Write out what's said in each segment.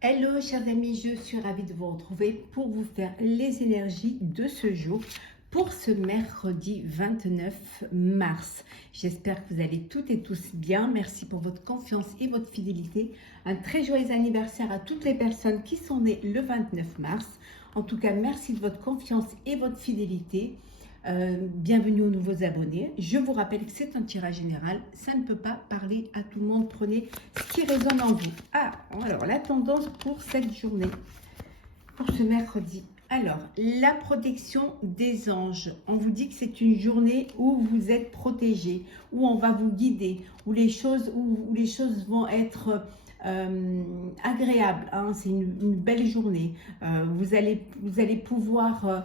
Hello chers amis, je suis ravie de vous retrouver pour vous faire les énergies de ce jour pour ce mercredi 29 mars. J'espère que vous allez toutes et tous bien. Merci pour votre confiance et votre fidélité. Un très joyeux anniversaire à toutes les personnes qui sont nées le 29 mars. En tout cas, merci de votre confiance et votre fidélité. Bienvenue aux nouveaux abonnés. Je vous rappelle que c'est un tirage général. Ça ne peut pas parler à tout le monde. Prenez ce qui résonne en vous. Alors la tendance pour cette journée, pour ce mercredi. Alors, la protection des anges. On vous dit que c'est une journée où vous êtes protégé, où on va vous guider, où les choses vont être agréables. Hein. C'est une belle journée. Vous allez pouvoir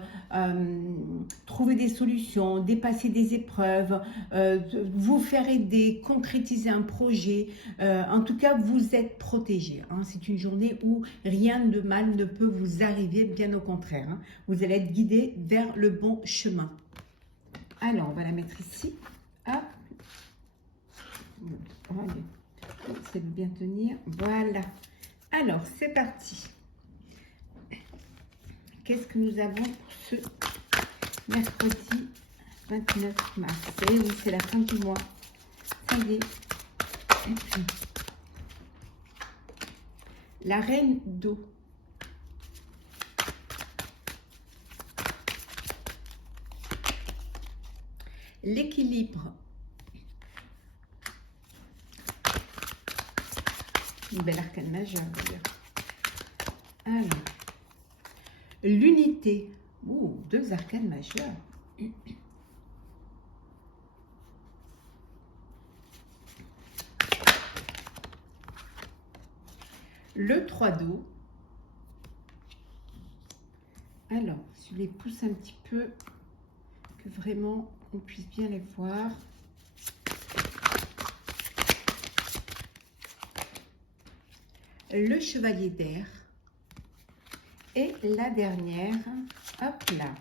trouver des solutions, dépasser des épreuves, vous faire aider, concrétiser un projet. En tout cas, vous êtes protégé. Hein. C'est une journée où rien de mal ne peut vous arriver, bien au contraire. Hein. Vous allez être guidé vers le bon chemin. Alors, on va la mettre ici. Hop. Allez, de bien tenir. Voilà. Alors, c'est parti. Qu'est-ce que nous avons pour ce mercredi 29 mars? Et oui, c'est la fin du mois. Ça y est. La reine d'eau. L'équilibre. Une belle arcane majeure d'ailleurs. Alors, l'unité. Oh, deux arcanes majeures. Le 3 d'eau. Alors, je les pousse un petit peu, que vraiment on puisse bien les voir. Le chevalier d'air. Et la dernière, hop là.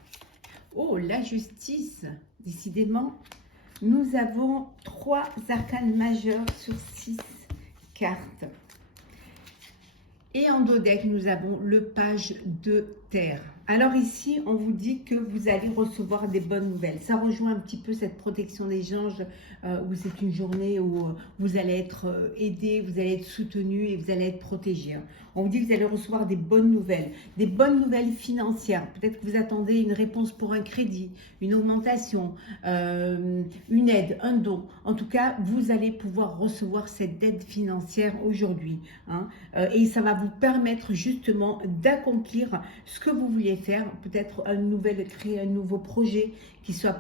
Oh, la justice. Décidément, nous avons 3 arcanes majeures sur 6 cartes. Et en dos deck, nous avons le page de terre. Alors ici, on vous dit que vous allez recevoir des bonnes nouvelles. Ça rejoint un petit peu cette protection des anges où c'est une journée où vous allez être aidé, vous allez être soutenu et vous allez être protégé. On vous dit que vous allez recevoir des bonnes nouvelles financières. Peut-être que vous attendez une réponse pour un crédit, une augmentation, une aide, un don. En tout cas, vous allez pouvoir recevoir cette aide financière aujourd'hui. Hein, et ça va vous permettre justement d'accomplir ce que vous vouliez faire, peut-être créer un nouveau projet qui soit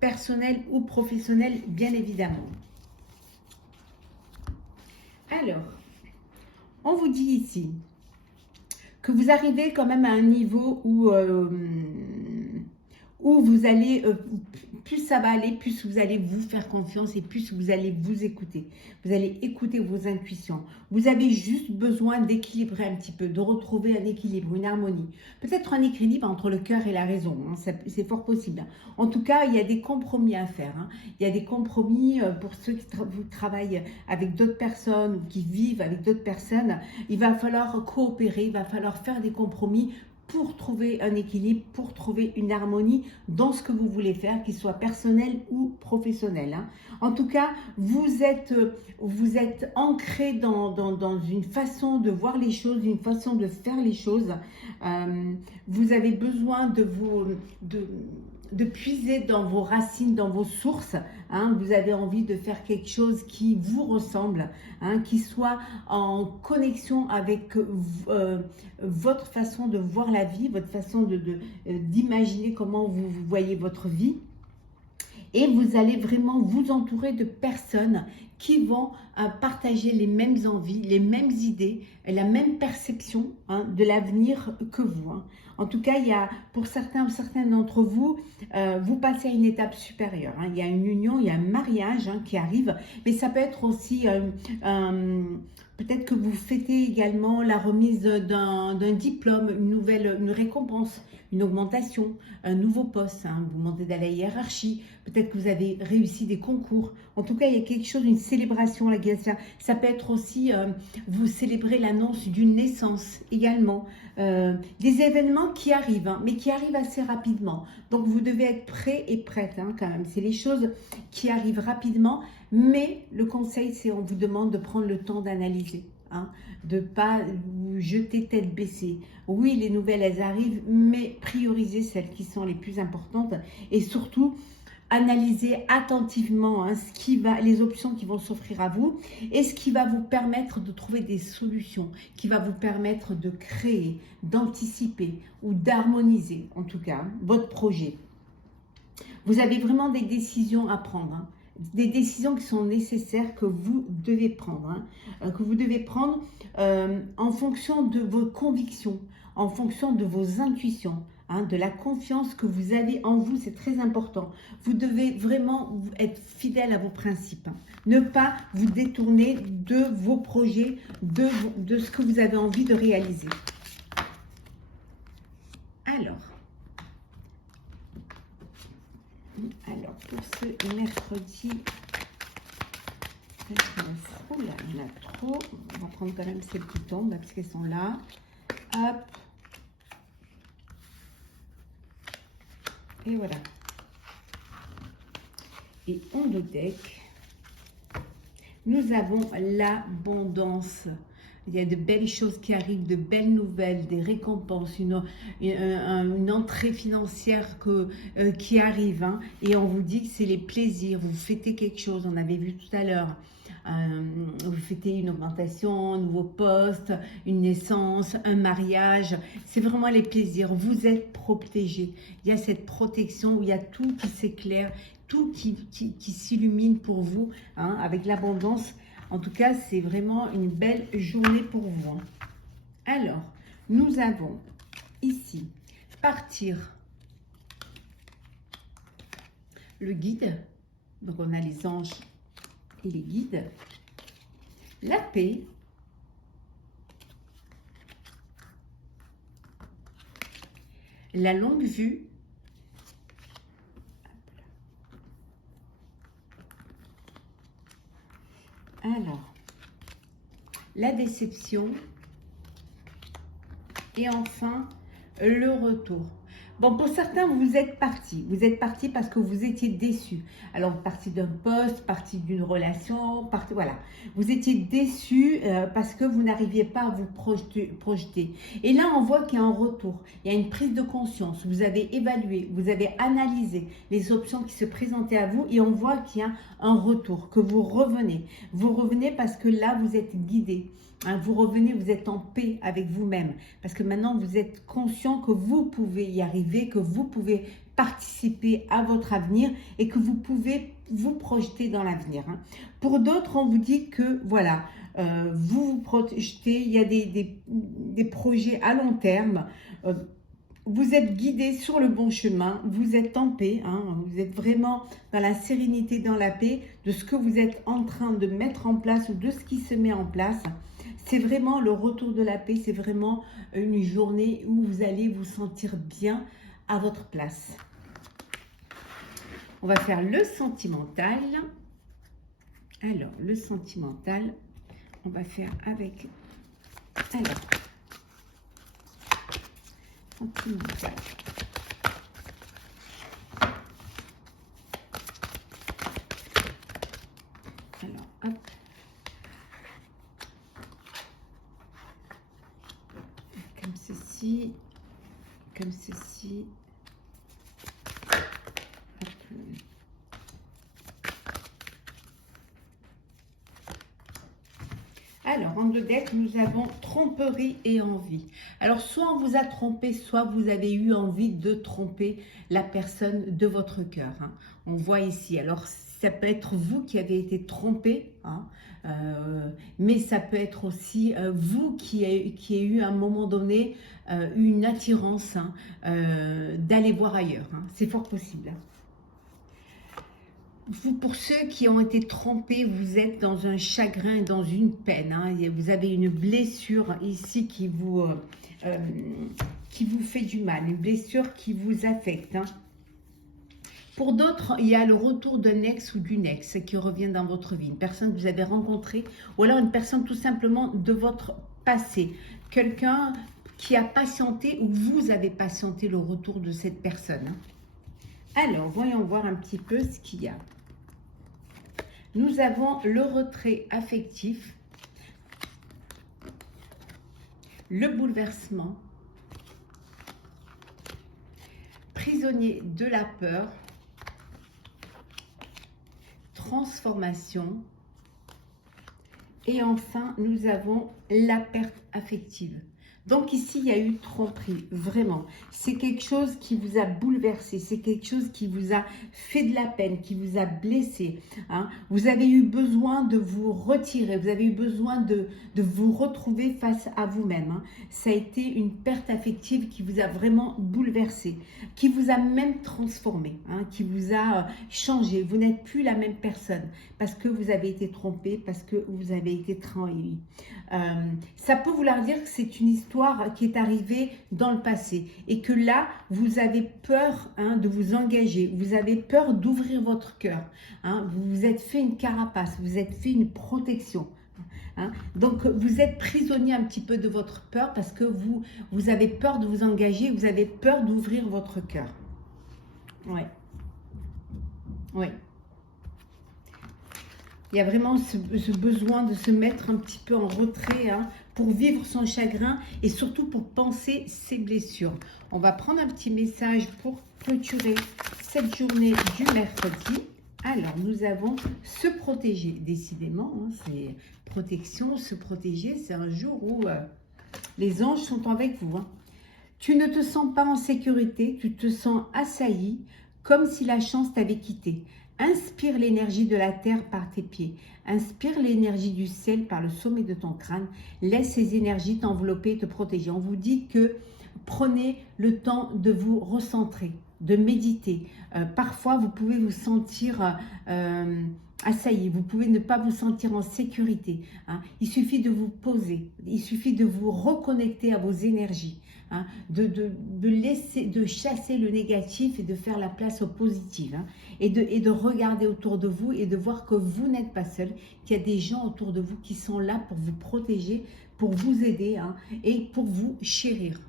personnel ou professionnel, bien évidemment. Alors, on vous dit ici que vous arrivez quand même à un niveau où vous allez, plus ça va aller, plus vous allez vous faire confiance et plus vous allez vous écouter. Vous allez écouter vos intuitions. Vous avez juste besoin d'équilibrer un petit peu, de retrouver un équilibre, une harmonie. Peut-être un équilibre entre le cœur et la raison, hein, c'est fort possible. En tout cas, il y a des compromis à faire. Hein. Il y a des compromis pour ceux qui travaillent avec d'autres personnes ou qui vivent avec d'autres personnes. Il va falloir coopérer, il va falloir faire des compromis pour trouver un équilibre, pour trouver une harmonie dans ce que vous voulez faire, qu'il soit personnel ou professionnel. Hein. En tout cas, vous êtes ancré dans une façon de voir les choses, une façon de faire les choses. Vous avez besoin de puiser dans vos racines, dans vos sources. Hein, vous avez envie de faire quelque chose qui vous ressemble, hein, qui soit en connexion avec votre façon de voir la vie, votre façon d'imaginer comment vous voyez votre vie. Et vous allez vraiment vous entourer de personnes qui vont partager les mêmes envies, les mêmes idées, la même perception hein, de l'avenir que vous. Hein. En tout cas, il y a, pour certains d'entre vous, vous passez à une étape supérieure. Hein. Il y a une union, il y a un mariage hein, qui arrive, mais ça peut être aussi Peut-être que vous fêtez également la remise d'un diplôme, une récompense, une augmentation, un nouveau poste, hein, vous montez dans la hiérarchie, peut-être que vous avez réussi des concours. En tout cas, il y a quelque chose, une célébration là, ça peut être aussi, vous célébrez l'annonce d'une naissance également. Des événements qui arrivent, hein, mais qui arrivent assez rapidement. Donc, vous devez être prêt et prête hein, quand même. C'est les choses qui arrivent rapidement, mais le conseil, c'est on vous demande de prendre le temps d'analyser. Hein, de ne pas vous jeter tête baissée. Oui, les nouvelles, elles arrivent, mais priorisez celles qui sont les plus importantes et surtout, analysez attentivement hein, les options qui vont s'offrir à vous et ce qui va vous permettre de trouver des solutions, qui va vous permettre de créer, d'anticiper ou d'harmoniser, en tout cas, votre projet. Vous avez vraiment des décisions à prendre. Hein. Des décisions qui sont nécessaires que vous devez prendre, en fonction de vos convictions, en fonction de vos intuitions, hein, de la confiance que vous avez en vous, c'est très important. Vous devez vraiment être fidèle à vos principes, hein. Ne pas vous détourner de vos projets, de ce que vous avez envie de réaliser. Alors pour ce mercredi, oh là, il y en a trop. On va prendre quand même ces petits tombes parce qu'elles sont là. Hop. Et voilà. Et en deux decks, nous avons l'abondance. Il y a de belles choses qui arrivent, de belles nouvelles, des récompenses, une entrée financière qui arrive. Hein, et on vous dit que c'est les plaisirs, vous fêtez quelque chose, on avait vu tout à l'heure. Vous fêtez une augmentation, un nouveau poste, une naissance, un mariage. C'est vraiment les plaisirs. Vous êtes protégé. Il y a cette protection où il y a tout qui s'éclaire, tout qui s'illumine pour vous, hein, avec l'abondance. En tout cas, c'est vraiment une belle journée pour vous. Alors, nous avons ici partir le guide. Donc, on a les anges et les guides. La paix. La longue vue. Alors, la déception et enfin, le retour. Bon, pour certains, vous êtes partis. Vous êtes partis parce que vous étiez déçus. Alors, parti d'un poste, parti d'une relation, parti, voilà. Vous étiez déçus parce que vous n'arriviez pas à vous projeter. Et là, on voit qu'il y a un retour. Il y a une prise de conscience. Vous avez évalué, vous avez analysé les options qui se présentaient à vous et on voit qu'il y a un retour, que vous revenez. Vous revenez parce que là, vous êtes guidé. Hein, vous revenez, vous êtes en paix avec vous-même parce que maintenant vous êtes conscient que vous pouvez y arriver, que vous pouvez participer à votre avenir et que vous pouvez vous projeter dans l'avenir. Hein. Pour d'autres, on vous dit que voilà, vous vous projetez, il y a des projets à long terme. Vous êtes guidé sur le bon chemin, vous êtes en paix, hein, vous êtes vraiment dans la sérénité, dans la paix de ce que vous êtes en train de mettre en place ou de ce qui se met en place. C'est vraiment le retour de la paix, c'est vraiment une journée où vous allez vous sentir bien à votre place. On va faire le sentimental. Alors, le sentimental, on va faire avec... Alors, sentimental. Alors, hop. Comme ceci, comme ceci. Hop. Alors, en deux decks, nous avons tromperie et envie. Alors, soit on vous a trompé, soit vous avez eu envie de tromper la personne de votre cœur. Hein. On voit ici. Alors, ça peut être vous qui avez été trompé, hein, mais ça peut être aussi vous qui avez eu à un moment donné une attirance d'aller voir ailleurs. Hein. C'est fort possible. Hein. pour ceux qui ont été trompés, vous êtes dans un chagrin, dans une peine. Hein. Vous avez une blessure ici qui vous fait du mal, une blessure qui vous affecte. Hein. Pour d'autres, il y a le retour d'un ex ou d'une ex qui revient dans votre vie. Une personne que vous avez rencontrée ou alors une personne tout simplement de votre passé. Quelqu'un qui a patienté ou vous avez patienté le retour de cette personne. Alors, voyons voir un petit peu ce qu'il y a. Nous avons le retrait affectif, le bouleversement, prisonnier de la peur, transformation et enfin nous avons la perte affective. Donc ici il y a eu tromperie, vraiment. C'est quelque chose qui vous a bouleversé, c'est quelque chose qui vous a fait de la peine, qui vous a blessé. Hein. Vous avez eu besoin de vous retirer, vous avez eu besoin de vous retrouver face à vous-même. Hein. Ça a été une perte affective qui vous a vraiment bouleversé, qui vous a même transformé, hein, qui vous a changé. Vous n'êtes plus la même personne parce que vous avez été trompé, parce que vous avez été trahi. Ça peut vouloir dire que c'est une histoire qui est arrivée dans le passé et que là, vous avez peur, hein, de vous engager, vous avez peur d'ouvrir votre cœur. Hein, vous vous êtes fait une carapace, vous êtes fait une protection. Hein. Donc, vous êtes prisonnier un petit peu de votre peur parce que vous avez peur de vous engager, vous avez peur d'ouvrir votre cœur. Ouais. Ouais. Il y a vraiment ce besoin de se mettre un petit peu en retrait, hein, pour vivre son chagrin et surtout pour penser ses blessures. On va prendre un petit message pour clôturer cette journée du mercredi. Alors, nous avons se protéger, décidément. Hein, c'est protection, se protéger. C'est un jour où les anges sont avec vous. Hein. Tu ne te sens pas en sécurité, tu te sens assailli, comme si la chance t'avait quitté. Inspire l'énergie de la terre par tes pieds. Inspire l'énergie du ciel par le sommet de ton crâne. Laisse ces énergies t'envelopper et te protéger. On vous dit que prenez le temps de vous recentrer, de méditer. Parfois, vous pouvez vous sentir assailli. Vous pouvez ne pas vous sentir en sécurité. Hein. Il suffit de vous poser. Il suffit de vous reconnecter à vos énergies. Hein, de chasser le négatif et de faire la place au positif, hein, et de regarder autour de vous et de voir que vous n'êtes pas seul, qu'il y a des gens autour de vous qui sont là pour vous protéger, pour vous aider, hein, et pour vous chérir.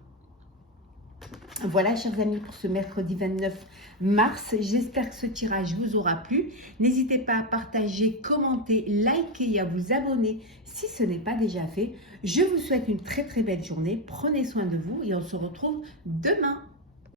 Voilà, chers amis, pour ce mercredi 29 mars. J'espère que ce tirage vous aura plu. N'hésitez pas à partager, commenter, liker et à vous abonner si ce n'est pas déjà fait. Je vous souhaite une très très belle journée. Prenez soin de vous et on se retrouve demain.